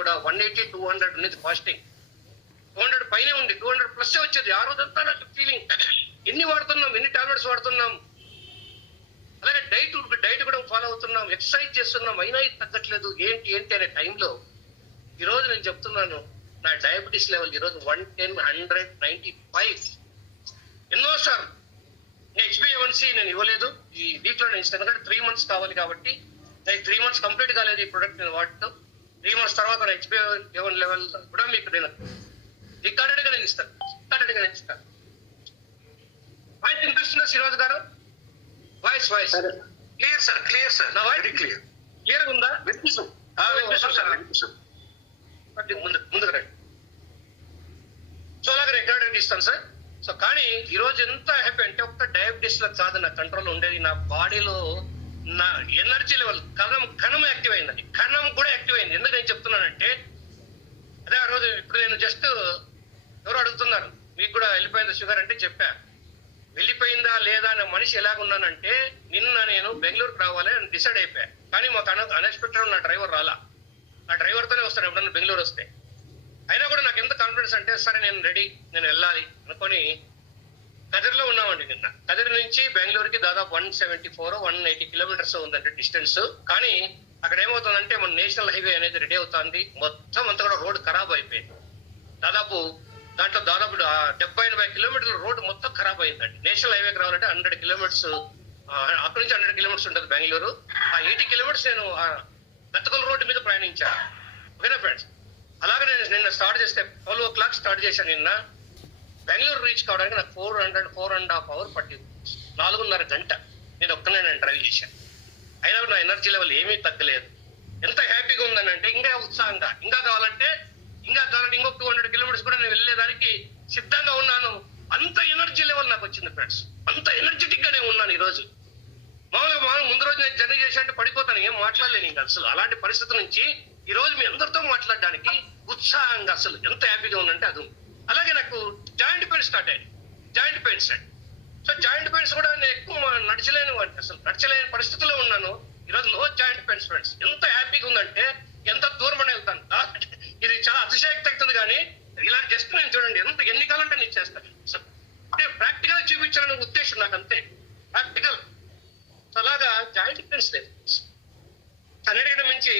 కూడా 180-200 ఉండేది కాస్టింగ్. 200 పైనే ఉంది, 200+ వచ్చేది. ఆ రోజంతా నాకు ఫీలింగ్, ఎన్ని వాడుతున్నాం, ఎన్ని టాబ్లెట్స్ వాడుతున్నాం. అలాగే డైట్ కూడా ఫాలో అవుతున్నాం, ఎక్సర్సైజ్ చేస్తున్నాం, అయినా ఇది తగ్గట్లేదు. ఏంటి అనే టైంలో ఈరోజు నేను చెప్తున్నాను, నా డయాబెటీస్ లెవెల్ ఈరోజు 110/195. ఎన్నోసార్లు HbA1c నేను ఇవ్వలేదు ఈ వీక్ లో. నేను ఇస్తాను ఎందుకంటే 3 months కావాలి కాబట్టి. నాకు 3 months కంప్లీట్ కాలేదు ఈ ప్రొడక్ట్ నేను వాడటం. 3 months తర్వాత నా HbA1 లెవెల్ కూడా మీకు నేను రికార్డెడ్ గా నేను ఇస్తాను. వాయిస్ వినిపిస్తుందా శ్రీనివాస్ గారు? Voice clear sir. నా వాయిస్ క్లియర్ ఉందా? వినిపిస్తుంది సార్. ముందుకు రండి. సో అలాగే రికార్డెడ్ ఇస్తాను సార్. సో కానీ ఈరోజు ఎంత హ్యాపీ అంటే, ఒక్క డయాబెటీస్ లో కాదు నా కంట్రోల్ ఉండేది, నా బాడీలో నా ఎనర్జీ లెవెల్ కణం యాక్టివ్ అయిందండి. కణం కూడా యాక్టివ్ అయింది. ఎందుకు నేను చెప్తున్నానంటే, అదే ఆ రోజు ఇప్పుడు నేను జస్ట్ ఎవరు అడుగుతున్నారు మీకు కూడా వెళ్ళిపోయిందా షుగర్ అంటే చెప్పా. వెళ్ళిపోయిందా లేదా అనే మనిషి ఎలాగున్నానంటే, నిన్న నేను బెంగళూరుకు రావాలి అని డిసైడ్ అయిపోయా. కానీ మాకు అన్ఎక్స్పెక్టెడ్ నా డ్రైవర్ రాలా. నా డ్రైవర్తోనే వస్తాను ఎప్పుడన్నా బెంగళూరు వస్తే. అయినా కూడా నాకు ఎంత కాన్ఫిడెన్స్ అంటే, సరే నేను రెడీ, నేను వెళ్ళాలి అనుకొని కదిరిలో ఉన్నామండి. నిన్న కదిరి నుంచి బెంగళూరుకి దాదాపు 180 కిలోమీటర్స్ ఉందంటే డిస్టెన్స్. కానీ అక్కడ ఏమవుతుందంటే, మన నేషనల్ హైవే అనేది రెడీ అవుతుంది, మొత్తం అంతా కూడా రోడ్డు ఖరాబ్ అయిపోయింది. దాదాపు 70-80 కిలోమీటర్ల రోడ్డు మొత్తం ఖరాబ్ అయిందండి. నేషనల్ హైవేకి రావాలంటే 100 కిలోమీటర్స్, అక్కడి నుంచి 100 కిలోమీటర్స్ ఉంటుంది బెంగళూరు. ఆ 80 కిలోమీటర్స్ నేను గతకుల రోడ్డు మీద ప్రయాణించాను. ఓకేనా ఫ్రెండ్స్? అలాగే నేను నిన్న స్టార్ట్ చేస్తే 12 o'clock స్టార్ట్ చేశాను. నిన్న బెంగళూరు రీచ్ కావడానికి నాకు 4.5 hours పట్టింది. 4.5 గంట నేను ఒక్కనే డ్రైవ్ చేశాను. అయినా నా ఎనర్జీ లెవెల్ ఏమీ తగ్గలేదు. ఎంత హ్యాపీగా ఉందని అంటే, ఇంకా ఉత్సాహంగా, ఇంకా కావాలంటే ఇంకో 200 కిలోమీటర్స్ కూడా నేను వెళ్ళేదానికి సిద్ధంగా ఉన్నాను. అంత ఎనర్జీ లెవెల్ నాకు వచ్చింది ఫ్రెండ్స్. అంత ఎనర్జెటిక్ గానే ఉన్నాను ఈరోజు. మామూలుగా ముందు రోజు నేను జర్నీ చేశానంటే పడిపోతాను, ఏం మాట్లాడలేను ఇంకా అసలు. అలాంటి పరిస్థితి నుంచి ఈ రోజు మీ అందరితో మాట్లాడడానికి ఉత్సాహంగా అసలు ఎంత హ్యాపీగా ఉందంటే అది. అలాగే నాకు జాయింట్ పెయిన్స్ స్టార్ట్ అయ్యాయి. జాయింట్ పెయిన్స్ అండి. సో జాయింట్ పెయిన్స్ కూడా నేను ఎక్కువ నడచలేని పరిస్థితిలో ఉన్నాను. ఈరోజు నో జాయింట్ పెయిన్స్ ఫ్రెండ్స్. ఎంత హ్యాపీగా ఉందంటే, ఎంత దూరం అని వెళ్తాను. ఇది చాలా అతిశయక్తి అవుతుంది, కానీ ఇలా జస్ట్ నేను చూడండి ఎన్ని కాలంటే నేను చేస్తాను. సో అంటే ప్రాక్టికల్ చూపించాలనే ఉద్దేశం నాకు, అంతే ప్రాక్టికల్. అలాగా జాయింట్ పెయిన్స్ లేదు. అన్నిటికంటే మించి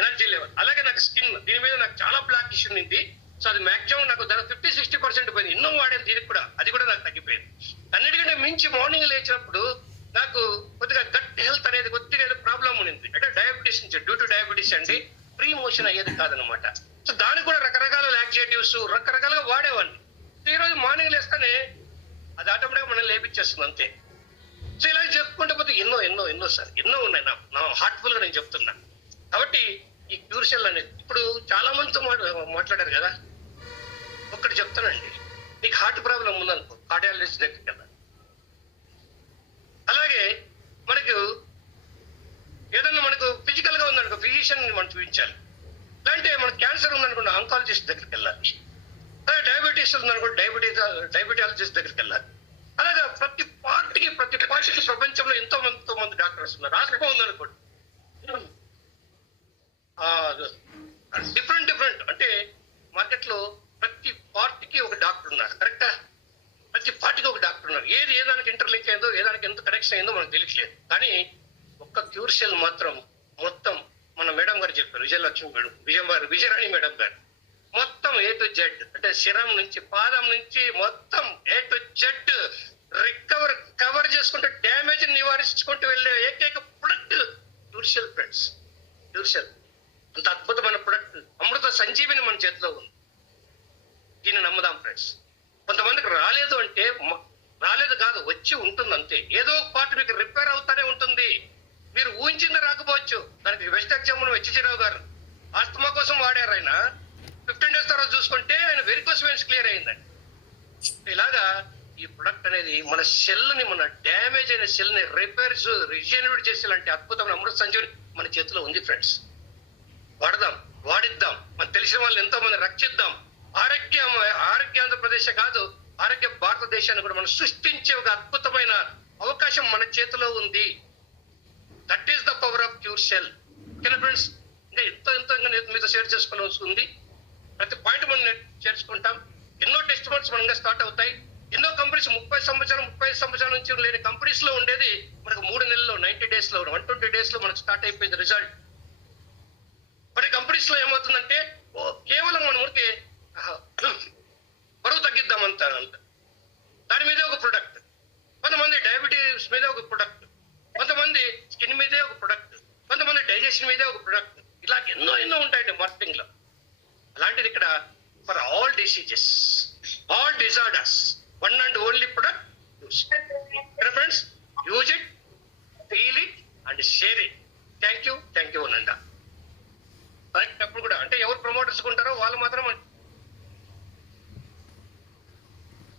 ఎనర్జీ లెవెల్. అలాగే నాకు స్కిన్, దీని మీద నాకు చాలా బ్లాక్ ఇష్యూ ఉంది. సో అది మాక్సిమం నాకు 50-60% పోయింది. ఎన్నో వాడేది దీనికి కూడా, అది కూడా నాకు తగ్గిపోయింది. అన్నిటికంటే మించి మార్నింగ్ లేచినప్పుడు నాకు కొద్దిగా గట్ హెల్త్ అనేది కొద్దిగా ఏదో ప్రాబ్లం ఉంది. అంటే డయాబెటీస్ నుంచి, డ్యూ టు డయాబెటీస్ అండి, ప్రీ మోషన్ అయ్యేది కాదనమాట. సో దానికి కూడా రకరకాల లాక్సేటివ్స్ రకరకాలుగా వాడేవాడిని. సో ఈరోజు మార్నింగ్ లేస్తేనే అది ఆటోమేటిక్గా మనం లేపించేస్తుంది, అంతే. సో ఇలా చెప్పుకుంటే పోతే ఎన్నో సార్ ఎన్నో ఉన్నాయి. నా హార్ట్ఫుల్ గా నేను చెప్తున్నా. కాబట్టి ఈ క్యూర్షెల్ అనేది ఇప్పుడు చాలా మందితో మాట్లాడారు కదా. ఒక్కటి చెప్తానండి, నీకు హార్ట్ ప్రాబ్లం ఉందనుకో, కార్డియాలజిస్ట్ దగ్గరికి వెళ్ళాలి. అలాగే మనకు ఫిజికల్ గా ఉందనుకో, ఫిజిషియన్ మనం చూపించాలి. అంటే మనకు క్యాన్సర్ ఉందనుకోండి, ఆంకాలజిస్ట్ దగ్గరికి వెళ్ళాలి. అలాగే డయాబెటీస్ ఉందనుకో, డయాబెటాలజిస్ట్ దగ్గరికి వెళ్ళాలి. అలాగే ప్రతి పార్టీకి ప్రపంచంలో ఎంతో మంది డాక్టర్స్ ఉన్నారు. ఆస్మా ఉందనుకోండి, డిఫరెంట్ అంటే మార్కెట్ లో ప్రతి పార్టీకి ఒక డాక్టర్ ఉన్నారు. కరెక్టా? ప్రతి పార్టీకి ఒక డాక్టర్ ఉన్నారు. ఏ దానికి ఇంటర్లింక్ అయిందో, ఏ దానికి ఎంత కనెక్షన్ అయిందో మనకు తెలియట్లేదు. కానీ ఒక్క క్యూర్షెల్ మాత్రం మొత్తం మన మేడం గారు చెప్పారు, విజయలక్ష్మి మేడం, విజయరాణి మేడం గారు, మొత్తం A to Z అంటే శిరం నుంచి పాదం నుంచి మొత్తం A to Z కవర్ చేసుకుంటూ డ్యామేజ్ నివారించుకుంటూ వెళ్ళే ఏకైక ప్రొడక్ట్ క్యూర్షెల్ ఫ్రెండ్స్. క్యూర్షెల్ అంత అద్భుతమైన ప్రొడక్ట్, అమృత సంజీవిని మన చేతిలో ఉంది. దీన్ని నమ్ముదాం ఫ్రెండ్స్. కొంతమందికి రాలేదు అంటే రాలేదు కాదు, వచ్చి ఉంటుంది అంతే. ఏదో ఒక పార్ట్ మీకు రిపేర్ అవుతానే ఉంటుంది. మీరు ఊహించింది రాకపోవచ్చు. దానికి బెస్ట్ ఎగ్జాంపుల్ హెచ్జిరావు గారు ఆస్తమా కోసం వాడారు. ఆయన 15 days తర్వాత చూసుకుంటే ఆయన వెరికోస్ వెయిన్స్ క్లియర్ అయిందండి. ఇలాగా ఈ ప్రొడక్ట్ అనేది మన సెల్ ని, మన డ్యామేజ్ అయిన సెల్ ని రిపేర్స్, రిజనరేట్ చేసేలాంటి అద్భుతమైన అమృత సంజీవిని మన చేతిలో ఉంది ఫ్రెండ్స్. వాడిద్దాం. మన తెలిసిన వాళ్ళని ఎంతో మంది రక్షిద్దాం. ఆరోగ్య ఆంధ్రప్రదేశ్ కాదు, ఆరోగ్య భారతదేశాన్ని కూడా మనం సృష్టించే ఒక అద్భుతమైన అవకాశం మన చేతిలో ఉంది. That is the power of క్యూర్షెల్. ఓకేనా ఫ్రెండ్స్? ఇంకా ఎంతో మీతో షేర్ చేసుకోవాల్సి ఉంది. ప్రతి పాయింట్ మనం చేర్చుకుంటాం. ఎన్నో టెస్ట్ మార్క్స్ మనంగా స్టార్ట్ అవుతాయి. ఎన్నో కంపెనీస్ 35 సంవత్సరాల నుంచి లేని కంపెనీస్ లో ఉండేది మనకు 3 నెలల్లో 90 days లో 120 days లో మనకు స్టార్ట్ అయిపోయింది రిజల్ట్. మరి కంపెనీస్ లో ఏమవుతుందంటే కేవలం మన ఊరికి బరువు తగ్గిద్దామంట, దాని మీదే ఒక ప్రొడక్ట్. కొంతమంది డయాబెటీస్ మీదే ఒక ప్రొడక్ట్, కొంతమంది స్కిన్ మీదే ఒక ప్రొడక్ట్, కొంతమంది డైజెషన్ మీదే ఒక ప్రొడక్ట్. ఇలా ఎన్నో ఉంటాయండి మార్కెటింగ్ లో. అలాంటిది ఇక్కడ for all diseases, all disorders, one and only product. Friends, use it, feel it and share it. Thank you అనండి. అప్పుడు కూడా అంటే ఎవరు ప్రమోటర్స్ ఉంటారో వాళ్ళు మాత్రం